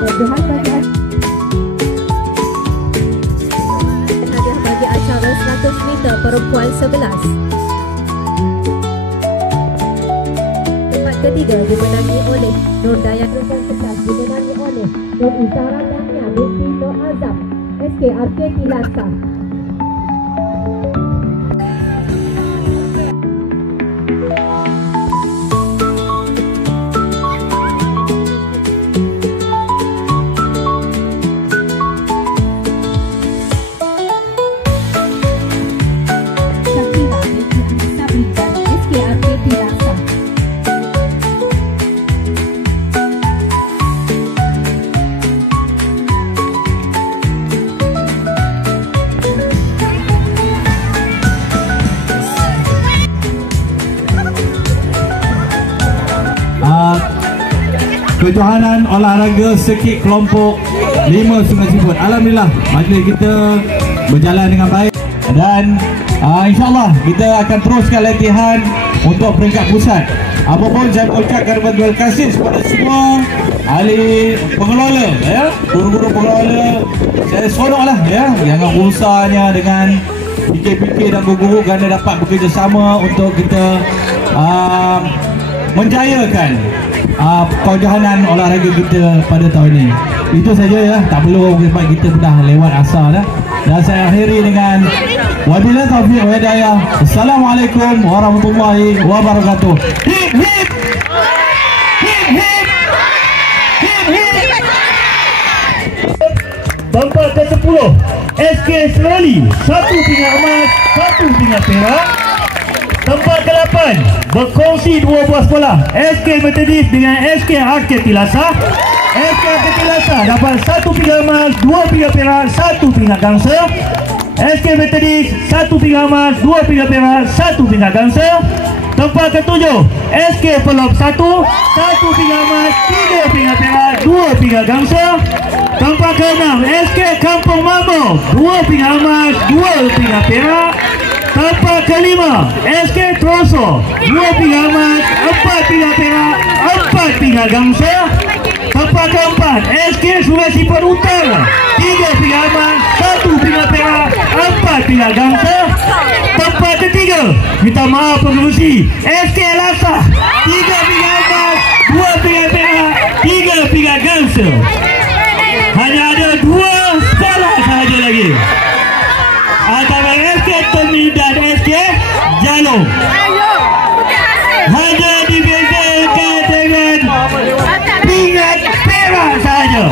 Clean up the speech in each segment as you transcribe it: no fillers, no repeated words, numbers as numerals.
Johan bagi hadiah bagi acara 100 meter perempuan 11. Tempat ketiga dimenangi oleh Nur Dayat Rukun Ketas, dimenangi oleh Nur Izara Lamia binti Nur Azam SKRK Tilasa. Kejohanan olahraga sekit kelompok 5 Sungai Siput. Alhamdulillah majlis kita berjalan dengan baik dan insyaAllah kita akan teruskan latihan untuk peringkat pusat. Apapun saya mengucapkan terima kasih kepada semua ahli pengelola, ya, guru-guru pengelola. Saya seronoklah, ya, yang usahanya dengan PK dan guru-guru kerana dapat bekerjasama untuk kita menjayakan kejohanan olahraga kita pada tahun ini. Itu saja, ya, tak perlu sebab kita dah lewat asar dah. Dan saya akhiri dengan wabillahi taufiq wa hidayah. Assalamualaikum warahmatullahi wabarakatuh. Hip hip hip hip hip hip. Tempat ke-10 SK Serali 1 pingat emas 1 pingat perak. Tempat ke-8 berkongsi 2 buah sekolah SK Metodis dengan SK Arke Tilasa. SK Arke Tilasa dapat 1 pingat emas 2 pingat perak 1 pingat gangsa. SK Metodis 1 pingat emas 2 pingat perak 1 pingat gangsa. Tempat ke-7 SK Pelop 1 1 pingat emas 3 pingat perak 2 pingat gangsa. Tempat ke-6 SK Kampung Mambo 2 pingat emas 2 pingat perak. Tempat ke-5 SK Troso 2 pingat emas 4 pingat perak 4 pingat gangsa. Tempat ke-4 SK Sungai Siput Utara 3 pingat emas 1 pingat perak 4 pingat gangsa. Tempat ke-3 minta maaf pengerusi SK Lasa 3 pingat emas 2 pingat perak 3 pingat gangsa. Hanya ada 2 sekolah sahaja lagi antara SK Temi dan SK Jalong. Hanya dibezakan dengan pingat perak sahaja.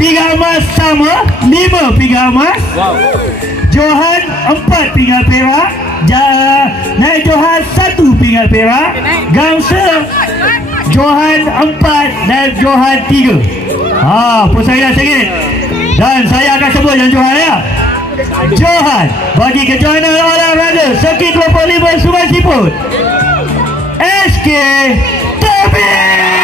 Pingat emas sama 5 pingat emas. Johan 4 pingat perak. Naik Johan 1 pingat perak. Gangsa Johan 4 dan Johan 3. Persainan sikit. Dan saya akan sebut yang Johan, ya. Johan bagi kejohanan olahraga sekit 25 Sungai Siput SK Temi.